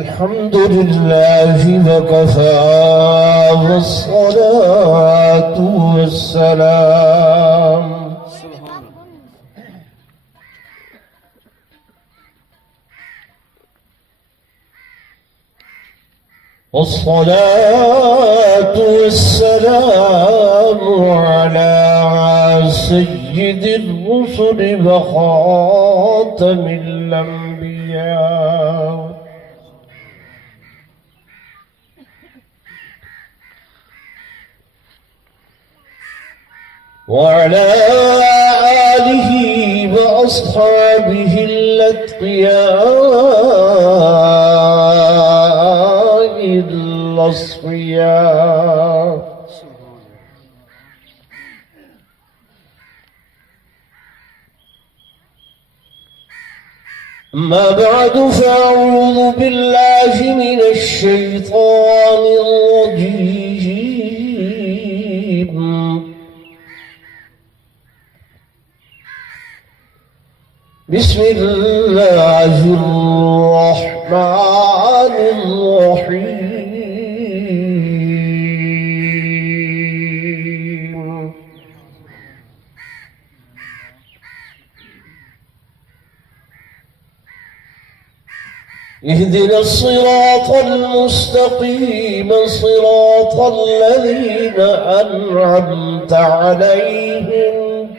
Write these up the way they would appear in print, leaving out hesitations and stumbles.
الحمد لله وكفى والصلاة والسلام والصلاة والسلام على سيد الرسل وخاتم الأنبياء وعلى آله وأصحابه الأتقياء الأصفياء أما بعد فأعوذ بالله من الشيطان الرجيم بسم الله الرحمن الرحيم اهدنا الصراط المستقيم صراط الذين أنعمت عليهم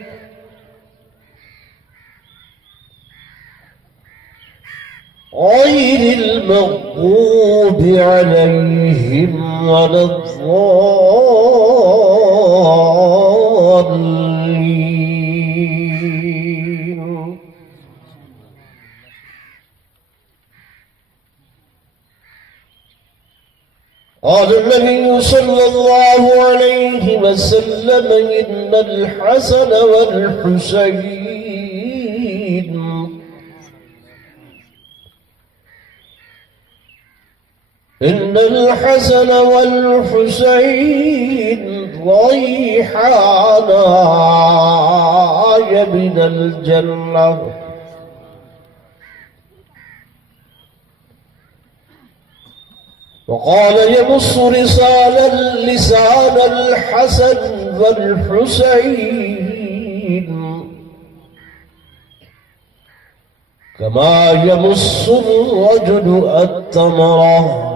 غير المغضوب عليهم ولا الضالين قال النبي صلى الله عليه وسلم إن الحسن والحسين ريحانا من الجنة وقال يمص لسان الحسن والحسين كما يمص الرجل التمرة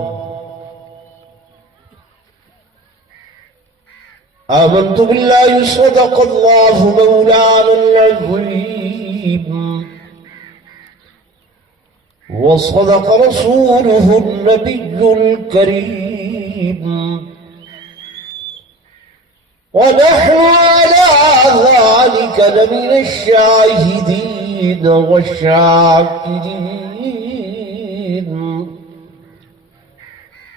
آمنت بالله صدق الله مولانا العظيم وصدق رسوله النبي الكريم ونحن على ذلك لمن الشاهدين والشاكرين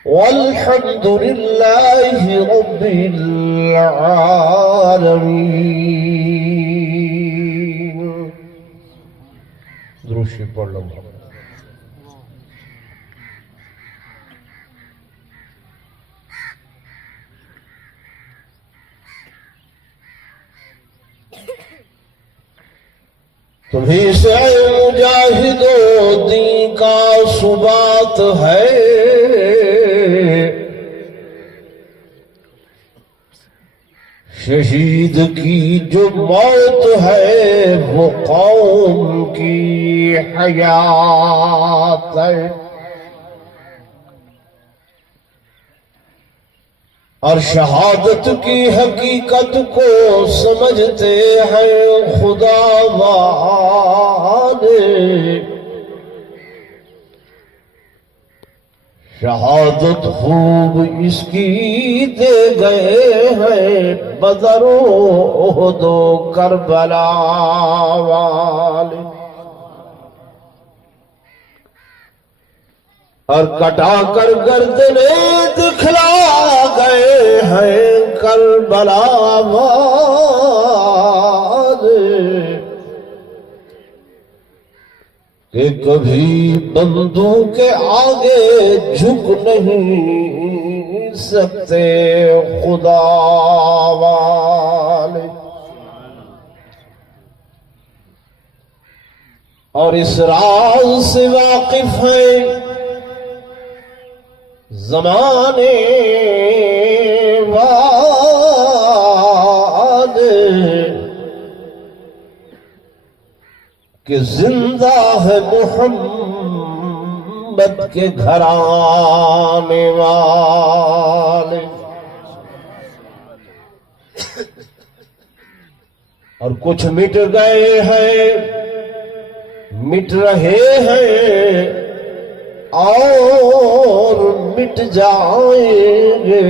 والحمد لله رب العالمين. درود شریف پڑھ لو. تمہیں سے مجاہدوں دین کا ثبات ہے شہید کی جو موت ہے وہ قوم کی حیات ہے اور شہادت کی حقیقت کو سمجھتے ہیں خدا والے شہادت خوب اس کی دے گئے ہیں بدر و احد و کربلا والے اور کٹا کر گردنیں دکھلا گئے ہیں کربلا والے کہ کبھی بندوق کے آگے جھک نہیں سکتے خدا والے اور اس راز سے واقف ہیں زمانے واد کہ زندہ ہے محمد کے گھرانے والے، اور کچھ مٹ گئے ہیں، مٹ رہے ہیں اور مٹ جائیں گے،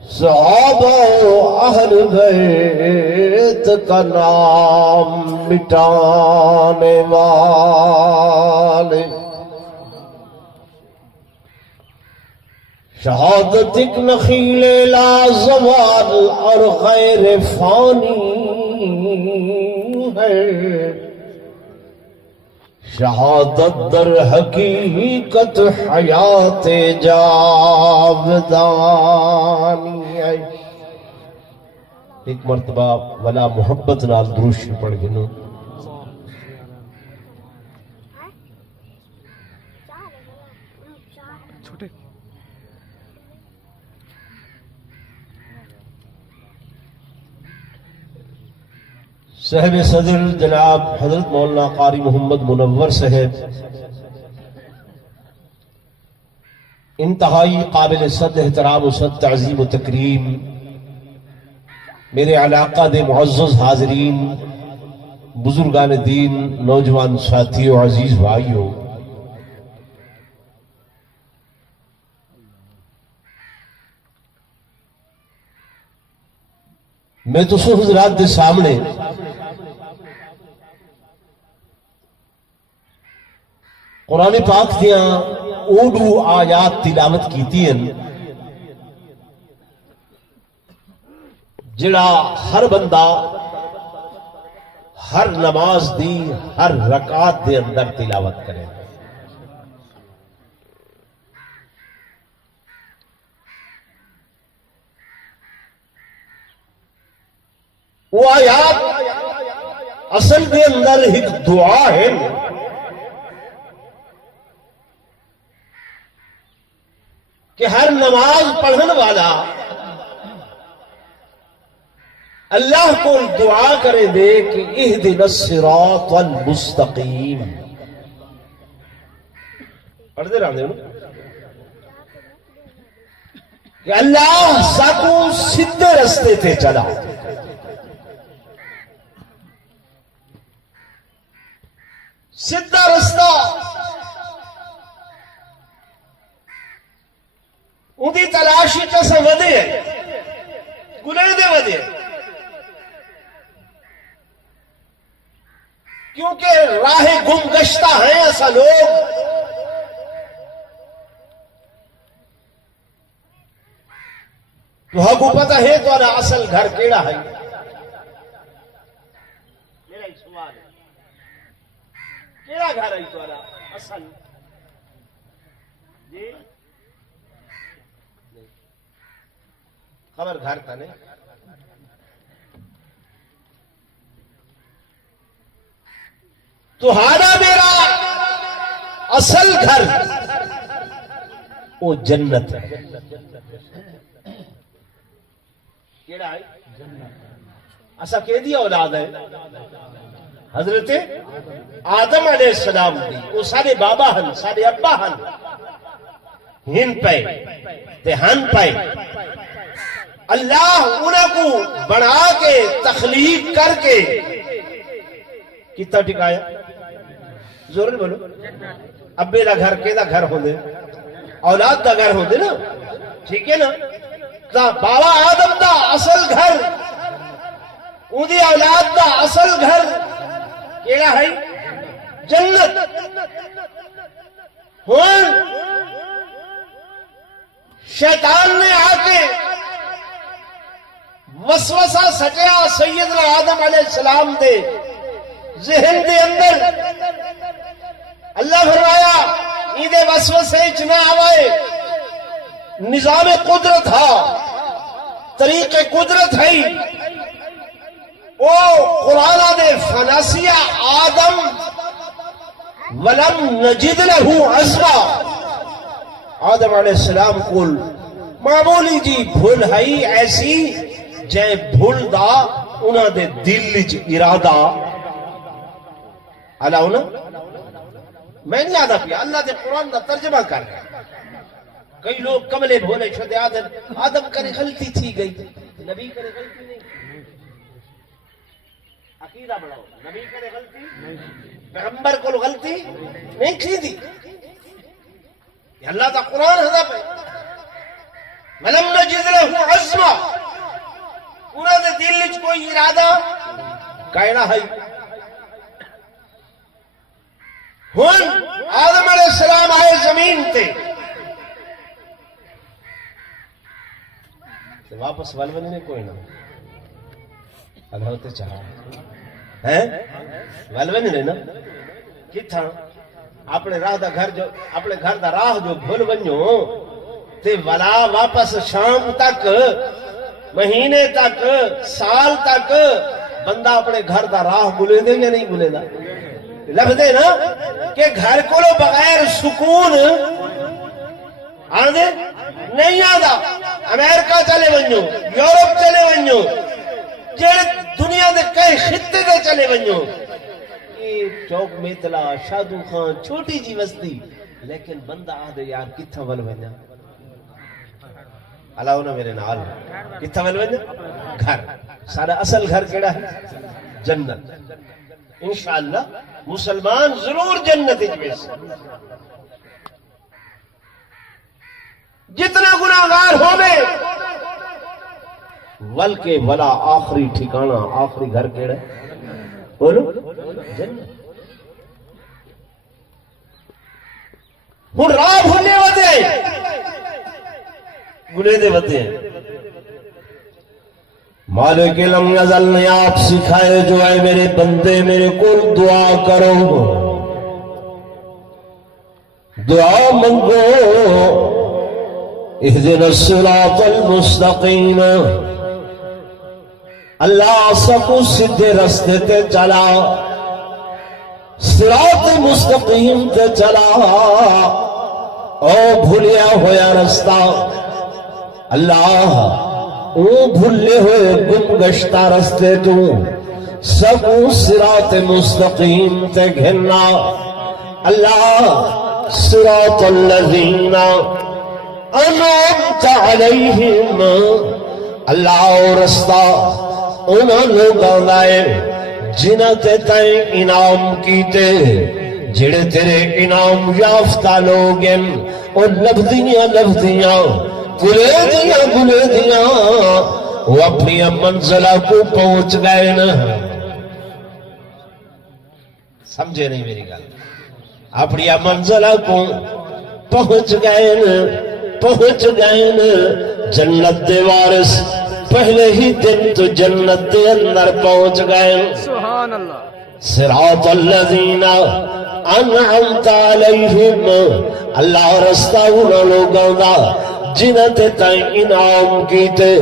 صحابہ و اہل بیت کا نام مٹانے والے۔ شہادت ایک نخیل لازوال اور غیر فانی ہے، شہادت در حقیقت حیات جاودانی ہے۔ ایک مرتبہ ولا محبت نال درود شریف پڑھ گنو۔ صاحب صدر جناب حضرت مولانا قاری محمد منور صاحب انتہائی قابل صد احترام و صد تعظیم و تکریم، میرے علاقہ دے معزز حاضرین، بزرگان دین، نوجوان ساتھیوں، عزیز بھائیوں، میں تو سو حضرات دے سامنے قرآن پاک دیاں اوڈو آیات تلاوت کیتی ہیں جڑا ہر بندہ ہر نماز دی ہر رکعت دے اندر تلاوت کرے۔ وہ آیات اصل دے اندر ایک دعا ہے کہ ہر نماز پڑھن والا اللہ کو دعا کرے دے کہ اہدنا الصراط المستقیم، پڑھتے رہتے ہو کہ اللہ ساکو سیدھے رستے تھے چلا، سیدھا رستہ اندی تلاشی چسے ودے ہیں، گناہ دے ودے ہیں، کیونکہ راہ گم گشتہ ہیں ایسا لوگ، تو ہاں کو پتہ ہے تو انا اصل گھر کیڑا ہے؟ میرا ایک سوال ہے، کیڑا گھر ہے تو انا اصل؟ جی خبر گھر تھا نہیں؟ تہاڈا میرا اصل گھر وہ جنت ہے۔ کیڑا ہے؟ اسا کہ دی اولاد ہے حضرت آدم علیہ السلام دی، وہ سارے بابا ہن، سارے ابا ہن، ہن پہ تے ہن پہ اللہ انہاں کو بنا کے تخلیق کر کے کتا ٹکایا؟ ضرور بولو، ابے دا گھر کے دا گھر ہوندے، اولاد دا گھر ہوندے نا، ٹھیک ہے نا؟ بابا آدم دا اصل گھر، اندی اولاد دا اصل گھر کیڑا ہے؟ جنت۔ ہن شیطان نے آ کے وسوسہ سٹیا سیدنا آدم علیہ السلام دے ذہن دے اندر، اللہ فرمایا ایدے وسوسے چنا آوائے، نظام قدرت ہا، طریق قدرت ہے، او قرآن دے فناسیہ آدم ولم نجد لہو عزما، آدم علیہ السلام کو معمولی جی بھول ہی ایسی جے بھول دا انہاں دے دل وچ ارادہ اللہ انہاں میں نہیں آدھا پیا اللہ دے قرآن دا ترجمہ کر رہا کئی لوگ کملے بھولے شد آدم کرے غلطی تھی گئی نبی کرے غلطی نہیں عقیدہ بڑھاؤ نبی کرے غلطی پیغمبر کو غلطی نہیں تھی دی یہ اللہ کا قرآن حضب ہے ملم نجد لہو عزمہ پورا دے دل وچ کوئی ارادہ کائنا ہے ہن آدم علیہ السلام آئے زمین تے واپس ولونے نے کوئی نہ اللہ تے چاہا ہے ولونے نے نا کتھا اپنے راہ دا گھر جو اپنے گھر دا راہ جو بھول ونجو تے ولا واپس شام تک مہینے تک سال تک بندہ اپنے گھر دا راہ بھولے دے یا نہیں بھولے دا لفظ دے نا کہ گھر کو لو بغیر سکون آدھے نہیں آدھا امریکہ چلے ونجو یورپ چلے ونجو جڑے دنیا دے کئی خطے دے چلے ونجو چوک میتلا شادو خان چھوٹی جی وستی لیکن بندہ آدھے یار کتھا ول ونجا اللہ ہونا میرے نال کتھا ول ونجا گھر سارا اصل گھر کیڑا ہے جنت انشاءاللہ مسلمان ضرور جنت میں جتنا گناہگار ہوئے ول کے ولا آخری ٹھکانہ آخری گھر کیڑا ہے بولو جنت ہن راہ بھولنے ہوتے ہیں گنے دے ہوتے ہیں مالک لم یزل نے آپ سکھائے جو ہے میرے بندے میرے کو دعا کرو دعا منگو اہدنا الصراط المستقیم اللہ سکو سدھے رستے تے چلا صراط مستقیم تے چلا او بھولیا ہویا رستہ اللہ او بھولے ہوئے گم گشتہ رستے تو سکو صراط مستقیم تے گھننا اللہ صراط الذین انعمت علیہم اللہ رستہ انہوں لوگوں لائے جنہ تے تائیں انعام کیتے جڑے تیرے انعام یافتہ لوگن اور لفظیاں گلے دیاں وہ اپنی منزلہ کو پہنچ گئے نا سمجھے نہیں میری گل اپنی منزلہ کو پہنچ گئے نا جنت دے وارث پہلے ہی دن تو جنت دے اندر پہنچ گئے سبحان اللہ صراط الذین انعمت علیہم اللہ رستہ انہوں لوگوں دا جنہ تے تائیں انعام کیتے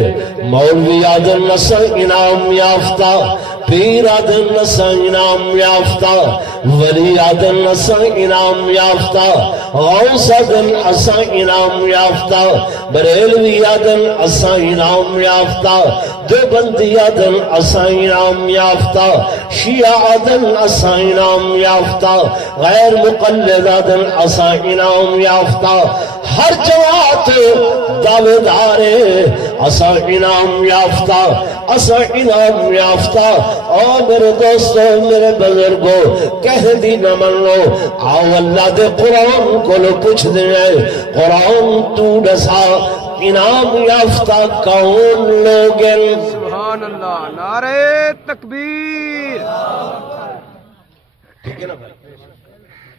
مولوی آدم نسا انعام یافتہ پیر آدم نسا انعام یافتہ ولی آدم نسا انعام یافتہ غوث آدم اسا انعام یافتہ بریلوی آدم اسا انعام یافتہ دیوبندی آدم اسا انعام یافتہ شیعہ آدم اسا انعام یافتہ غیر مقلد آدم اسا انعام یافتہ ہر جوات دعویدارے اسا انعام یافتہ اور میرے دوستو میرے بزرگو کہہ دی نہ من لو آؤ اللہ دے قرآن کو لو پوچھ دے قرآن تو دسا انعام یافتہ کون لوگن سبحان اللہ نعرہ تکبیر ٹھیک ہے نا بھائی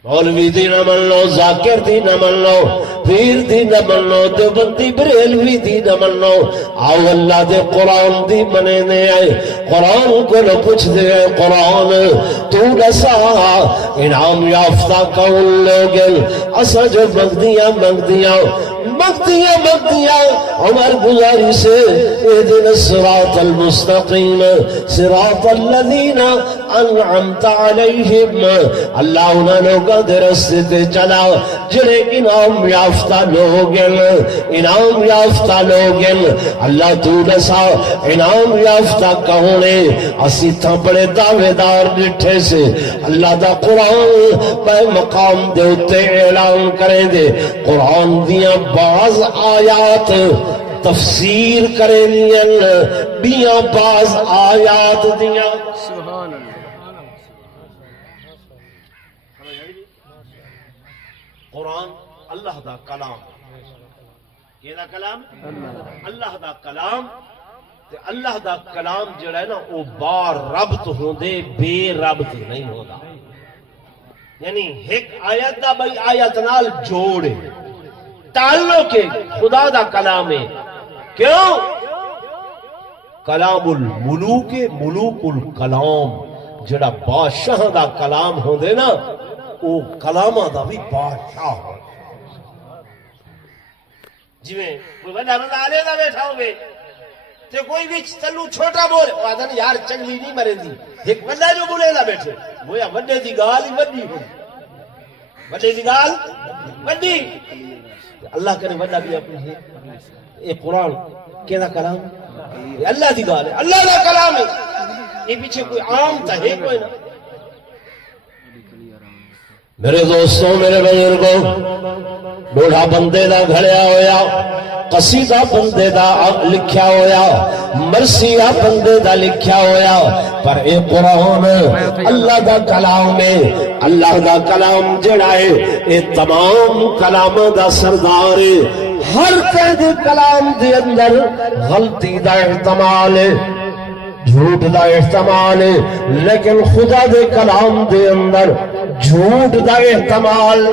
مولوی دی نہ من لو ذاکر دی نہ من لو پیر دی نہ من لو دیوبندی بریلوی دی نہ من لو آؤ اللہ دے قرآن دی منے نے آئے قرآن کو نہ پوچھ دے قرآن تو دسا انعام یافتہ کون لوگن اسا جو مگدیاں عمر گزاری سے اہدنا الصراط المستقیم صراط الذین انعمت علیہم اللہ انہوں لوگوں دے رستے تے چلا جڑے انعام یافتہ یافتہ لوگ انعام یافتہ لوگ اللہ تو دسا انعام یافتہ کہونے اسی تھا بڑے دعوے دار ڈٹھے سے اللہ دا قرآن پہ مقام دے اتے اعلان کریں دے قرآن دیاں بعض آیات تفسیر کریں بیاں بعض آیات دیاں سبحان اللہ قرآن اللہ دا کلام یہ دا کلام اللہ دا کلام تے اللہ دا کلام جڑا ہے نا وہ با ربط ہوندے بے ربط نہیں ہوتا یعنی ایک آیت دا بھئی آیت نال جوڑے تعلق خدا دا کلام ہے کیوں کلام الملوک ملوک الکلام جڑا بادشاہ دا کلام ہوندے نا وہ کلامہ دا بھی بادشاہ ہو جی میں کوئی بڑا بندہ آلے دا بیٹھا ہوئے تے کوئی بھی چلو چھوٹا بولے وہ آدھا یار چنگلی نہیں مرے دی ایک بندہ جو بولے دا بیٹھے وہ یا وڈے دی گال ہی وڈی ہو وڈے دی گال وڈی اللہ کرے وڈا بھی اپنی ہے یہ قرآن کہنا کلام یہ اللہ دی گال ہے اللہ دا کلام ہے یہ پیچھے کوئی عام تا ہے کوئی نہ میرے دوستوں میرے بزرگوں بوڑھا بندے دا گھڑیا ہویا قصیدہ بندے دا لکھیا ہویا مرثیہ بندے دا لکھیا ہویا پر اے قرآن اللہ دا کلام ہے اللہ دا کلام جڑا ہے اے تمام کلام دا سردار ہے ہر قید کلام دے اندر غلطی دا احتمال ہے جھوٹ دا احتمال ہے لیکن خدا دے کلام دے اندر جھوٹ دا احتمال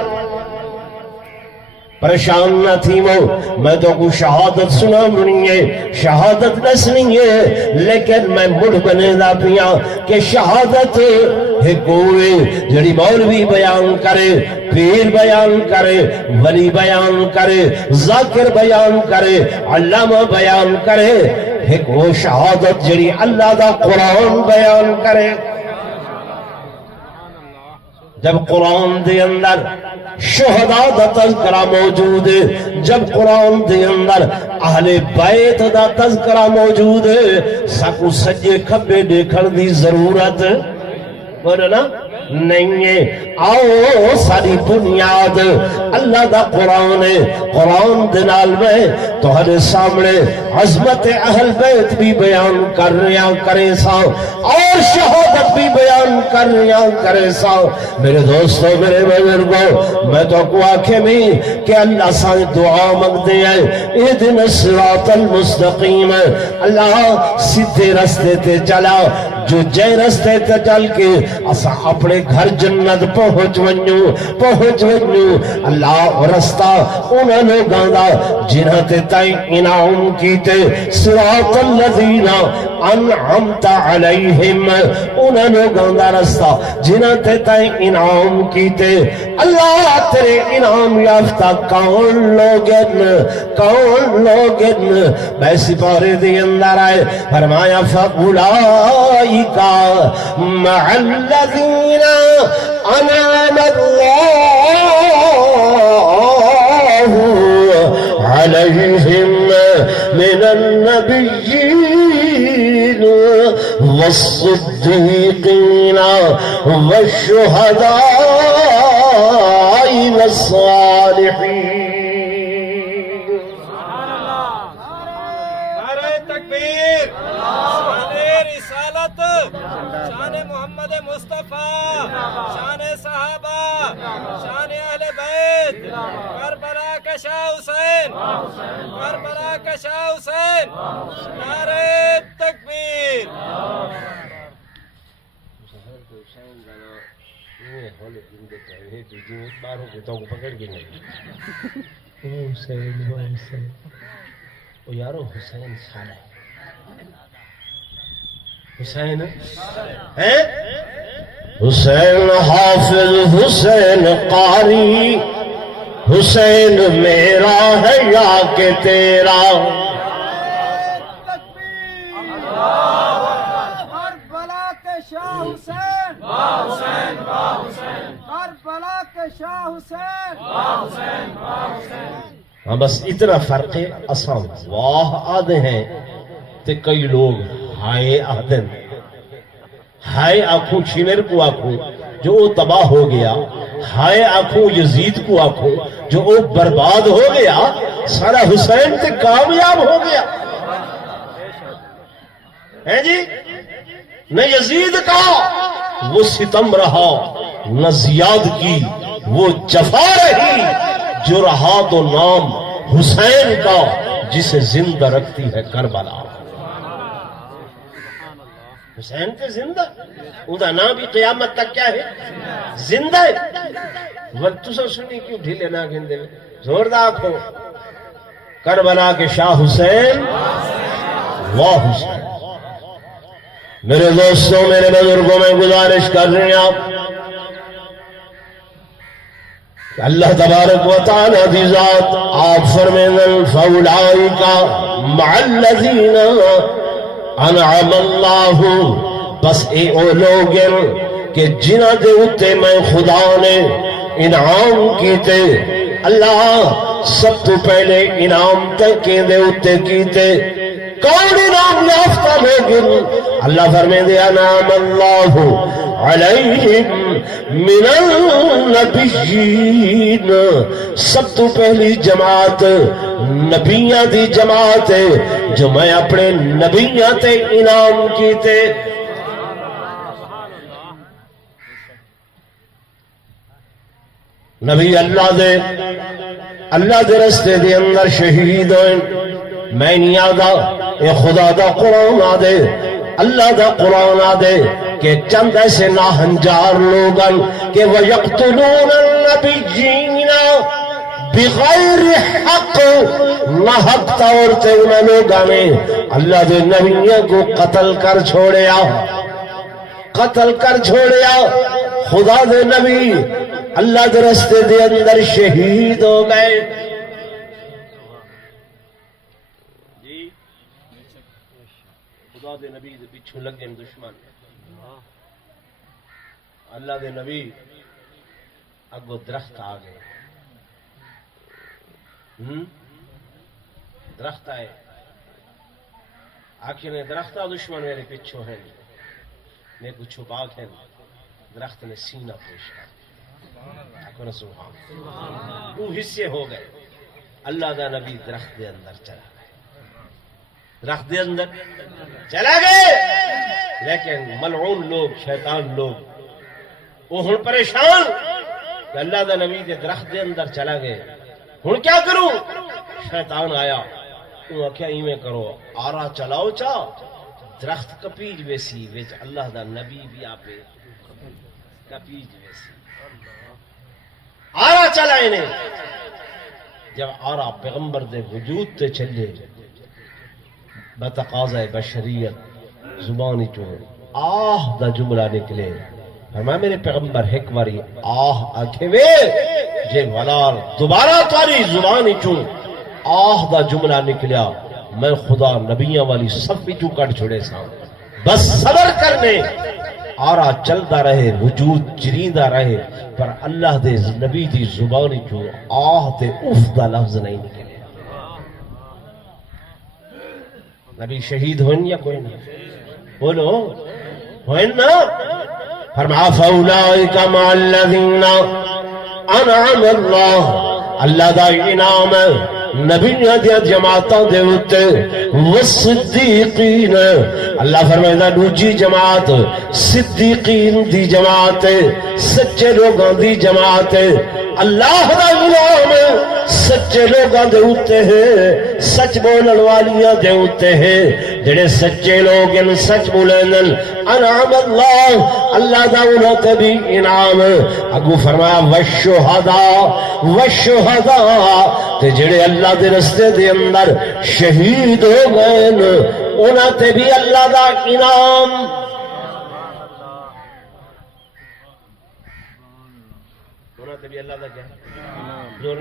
پریشان نہ تھی وہ میں تو کو شہادت سنا نہیں ہے شہادت نس نہیں ہے لیکن میں مڑ بنے دا پیا کہ شہادت ہے کوئی جڑی مولوی بیان کرے پیر بیان کرے ولی بیان کرے ذاکر بیان کرے علامہ بیان کرے ایک وہ شہادت جڑی اللہ دا قرآن بیان کرے جب قرآن دے اندر شہداء دا تذکرہ موجود ہے جب قرآن دے اندر اہل بیت دا تذکرہ موجود ہے سکو سجے کھبے دیکھن دی ضرورت بولو نا نہیں ہے آؤ ساری بنیاد اللہ دا قرآن ہے قرآن دنال میں تمہارے سامنے عظمت اہل بیت بھی بیان کر رہا کرے سا اور شہادت بھی بیان کر رہا کرے سا میرے دوستوں میرے بزرگوں میں تو کو آنکھیں میں کہ اللہ سائیں دعا مانگ دے ہیں اہدنا الصراط المستقیم اللہ سیدھے رستے تے چلا جو جے رستے تے چل کے اسا اپنے گھر جنت پہنچ ونیو اللہ رستہ انہاں لوگاں دا جنہاں تے تائیں انعام کیتے صراط الذین انعمت علیہم انہاں لوگاں دا رستہ جنہاں تے تائیں انعام کیتے اللہ تیرے انعام یافتہ کون لوگن میں سپارے دے اندر آئے فرمایا فَأُولَئِكَ مَعَ الَّذِينَ أَنْعَمَ اللَّهُ عَلَيْهِمْ مِنَ النَّبِيِّينَ وَالصِّدِّيقِينَ وَالشُّهَدَاءِ وَالصَّالِحِينَ شان محمد مصطفیٰ شان صحابہ شان اہل بیت کربلا کا شاہ حسین کربلا کا شاہ حسین نعرہ تکبیر یارو حسین صالح حسین ہے حسین حافظ حسین قاری حسین میرا ہے یا کہ تیرا کربلا کے شاہ حسین کربلا کربلا کے شاہ حسین ہاں بس اتنا فرق ہے، اساں واہ آدھے ہیں تے کئی لوگ ہائے آدھن، ہائے آنکھوں چھنر کو آنکھوں جو وہ تباہ ہو گیا، ہائے آنکھوں یزید کو آنکھوں جو وہ برباد ہو گیا، سارا حسین تے کامیاب ہو گیا ہے جی۔ نہ یزید کا وہ ستم رہا، نہ زیاد کی وہ جفا رہی، جو رہا تو نام حسین کا جسے زندہ رکھتی ہے کربلا۔ حسین تے زندہ، اُدا نام بھی قیامت تک کیا ہے؟ زندہ ہے۔ وقت تسا سنی کیوں ڈھیلے نہ گندے میں زوردار کھو کربلا کے شاہ حسین، واہ حسین۔ میرے دوستوں، میرے بزرگوں، میں گزارش کر رہے ہیں آپ اللہ تبارک و تعالی دی ذات آپ فرمائیں فاولئک مع الذین انعم اللہ، بس اے او لوگ کہ جنہاں دے اتے میں خدا نے انعام کیتے۔ اللہ سب تو پہلے انعام تکیں دے اتے کیتے، کون انعام یافتہ لوگ؟ اللہ فرمائے دے انعام اللہ علیہم من النبیین، سب تو پہلی جماعت نبیاں دی جماعت ہے جو میں اپنے نبیاں تے انعام کیتے۔ نبی اللہ دے رستے دے اندر شہید ہوئے، میں نہیں آدھا اے خدا دا قرآن آدھے، اللہ دا قرآن آدھے کہ چند ایسے ناہنجار لوگاں کہ وَيَقْتُلُونَ النَّبِيِّينَ بِغَيْرِ حق، نہ حق طورتے انہاں لوگاں نے اللہ دے نبیوں کو قتل کر چھوڑیا، قتل کر چھوڑیا۔ خدا دے نبی اللہ دے رستے دے اندر شہید ہو گئے۔ خدا دے نبی دے پیچھے لگے دشمن، اللہ دے نبی اگو درخت آ گئے، درخت آئے، آخر نے درختہ دشمن میرے پیچھے ہیں، میرے کو چھپا کے درخت نے سینہ پوش کر، سبحان وہ حصے ہو گئے۔ اللہ دا نبی درخت دے اندر چلا گئے، درخت دے اندر چلا گئے، لیکن ملعون لوگ، شیطان لوگ وہ ہن پریشان کہ اللہ دا نبی دے درخت دے اندر چلا گئے، ہن کیا کروں؟ شیطان آیا، وہ آخیا ایویں کرو، آرا چلاؤ چا درخت کپیج ویسی وچ اللہ دا نبی بھی آپے کپیج ویسی، آرا چلا انہیں۔ جب آرا پیغمبر دے وجود تے چلے، بتقاضۂ بشریت زبانی چوں آہ دا جملہ نکلے، فرمایا میرے پیغمبر ایک باری آہ آکھے وے جے ولار دوبارہ تاری زبانی چوں آہ دا جملہ نکلیا، میں خدا نبیاں والی سب چوں کٹ چھوڑے سا، بس صبر کرنے، آرا چلتا رہے، وجود جریندہ رہے، پر اللہ دے نبی دی زبانی چوں آہ تے اف دا لفظ نہیں نکلے۔ نبی شہید ہوئن یا کوئی نہیں؟ بولو ہوئن نا؟ فرمایا فَأُولَئِكَ مَعَ الَّذِينَ أَنْعَمَ اللَّهُ، اللہ دا انعام نبیاں دیا جماعتاں دے اتے، والصدیقین، اللہ فرمائے دوجی جماعت صدیقین دی جماعت، سچے لوگاں دی جماعت، اللہ دا انعام سچے لوگاں دے اتے ہے، سچ بولن والیاں دے اتے ہے، جڑے سچے لوگ ان سچ بولن انعام اللہ، اللہ دا انہوں تے بھی انعام۔ اگو فرمایا والشہداء، والشہداء تے جڑے اللہ دے رستے دے اندر شہید ہو گئے انہوں تے بھی اللہ دا انعام۔ انہوں تے بھی اللہ دا کیا؟ زور